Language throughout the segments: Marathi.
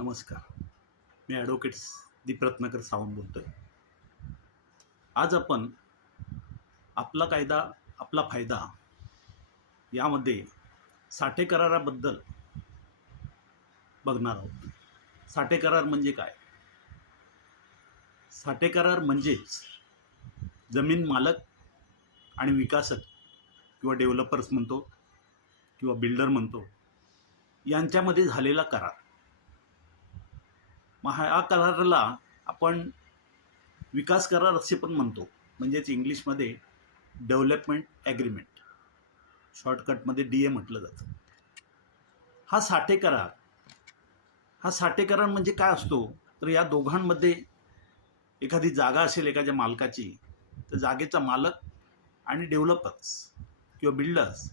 नमस्कार. मी ॲडव्होकेट दीप रत्नाकर सावंत बोलतोय. आज आपण आपला कायदा आपला फायदा यामध्ये साठे कराराबद्दल बघणार आहोत. साठे करार म्हणजे काय? साठे करार म्हणजेच जमीन मालक आणि विकासक किंवा डेव्हलपर्स म्हणतो किंवा बिल्डर म्हणतो यांच्यामध्ये झालेला करार. हा कराराला आपण विकास करार असे पण म्हणतो, म्हणजेच इंग्लिशमध्ये डेव्हलपमेंट ॲग्रीमेंट, शॉर्टकटमध्ये DA म्हटलं जातं. हा साठे करार म्हणजे काय असतो तर या दोघांमध्ये एखादी जागा असेल एखाद्या मालकाची, तर जागेचा मालक आणि डेव्हलपर्स किंवा बिल्डर्स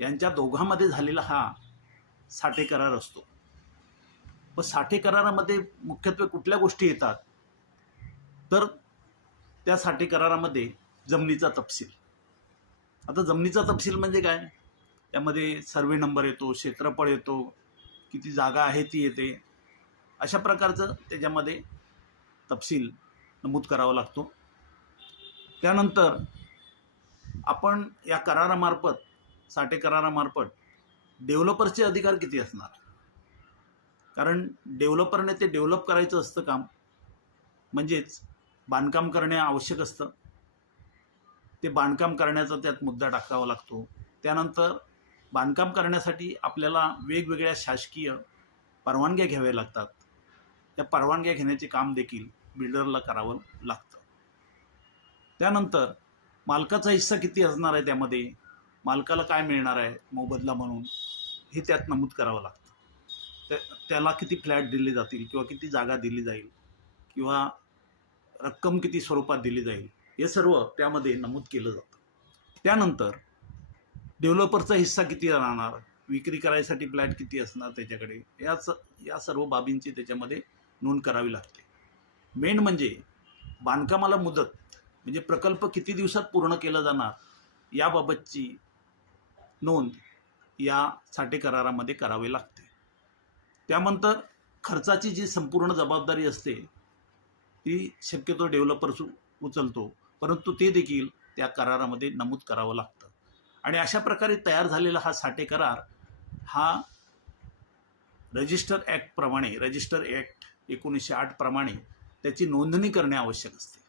यांच्या दोघांमध्ये झालेला हा साठे करार असतो. व साठे करारामध्ये मुख्यत्वे कुठल्या गोष्टी येतात तर त्या साठे करारामध्ये जमिनीचा तपशील. आता जमिनीचा तपशील म्हणजे काय? त्यामध्ये सर्वे नंबर येतो, क्षेत्रफळ येतो, किती जागा आहे ती येते. अशा प्रकारचं त्याच्यामध्ये तपशील नमूद करावा लागतो. त्यानंतर आपण या करारामार्फत, साठे करारामार्फत डेव्हलपर्सचे अधिकार किती असणार, कारण डेव्हलपरने ते डेव्हलप करायचं असतं काम, म्हणजेच बांधकाम करणे आवश्यक असतं. ते बांधकाम करण्याचा त्यात मुद्दा टाकावा लागतो. त्यानंतर बांधकाम करण्यासाठी आपल्याला वेगवेगळ्या शासकीय परवानग्या घ्याव्या लागतात. त्या परवानग्या घेण्याचे काम देखील बिल्डरला करावं लागतं. त्यानंतर मालकाचा हिस्सा किती असणार आहे, त्यामध्ये मालकाला काय मिळणार आहे मोबदला म्हणून, हे त्यात नमूद करावं लागतं. त्याला किती फ्लॅट दिले जातील किंवा किती जागा दिली जाईल किंवा रक्कम किती स्वरूपात दिली जाईल, हे सर्व त्यामध्ये नमूद केलं जातं. त्यानंतर डेव्हलपरचा हिस्सा किती राहणार, विक्री करायसाठी फ्लॅट किती असणार त्याच्याकडे, या सर्व बाबींची त्याच्यामध्ये नोंद करावी लागते. मेन म्हणजे बांधकामाला मुदत, म्हणजे प्रकल्प किती दिवसात पूर्ण केला जाणार याबाबतची नोंद या साठे करारामध्ये करावी लागते. त्यानंतर खर्चाची जी संपूर्ण जबाबदारी असते ती शक्यतो डेव्हलपर्स उचलतो, परंतु ते देखील त्या करारामध्ये नमूद करावं लागतं. आणि अशा प्रकारे तयार झालेला हा साठे करार हा रजिस्टर ॲक्ट 1908 प्रमाणे त्याची नोंदणी करणे आवश्यक असते.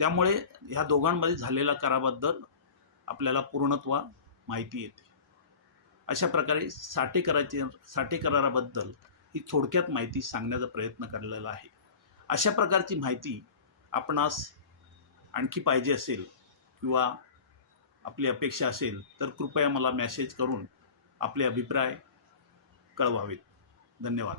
त्यामुळे ह्या दोघांमध्ये झालेल्या कराराबद्दल आपल्याला पूर्णत्व माहिती येते. अशा प्रकारे साठे कराराबद्दल ही थोडक्यात माहिती सांगण्याचा प्रयत्न केलेला आहे. अशा प्रकारची माहिती आपणास आणखी पाहिजे असेल किंवा आपली अपेक्षा असेल तर कृपया मला मेसेज करून आपले अभिप्राय कळवावेत. धन्यवाद.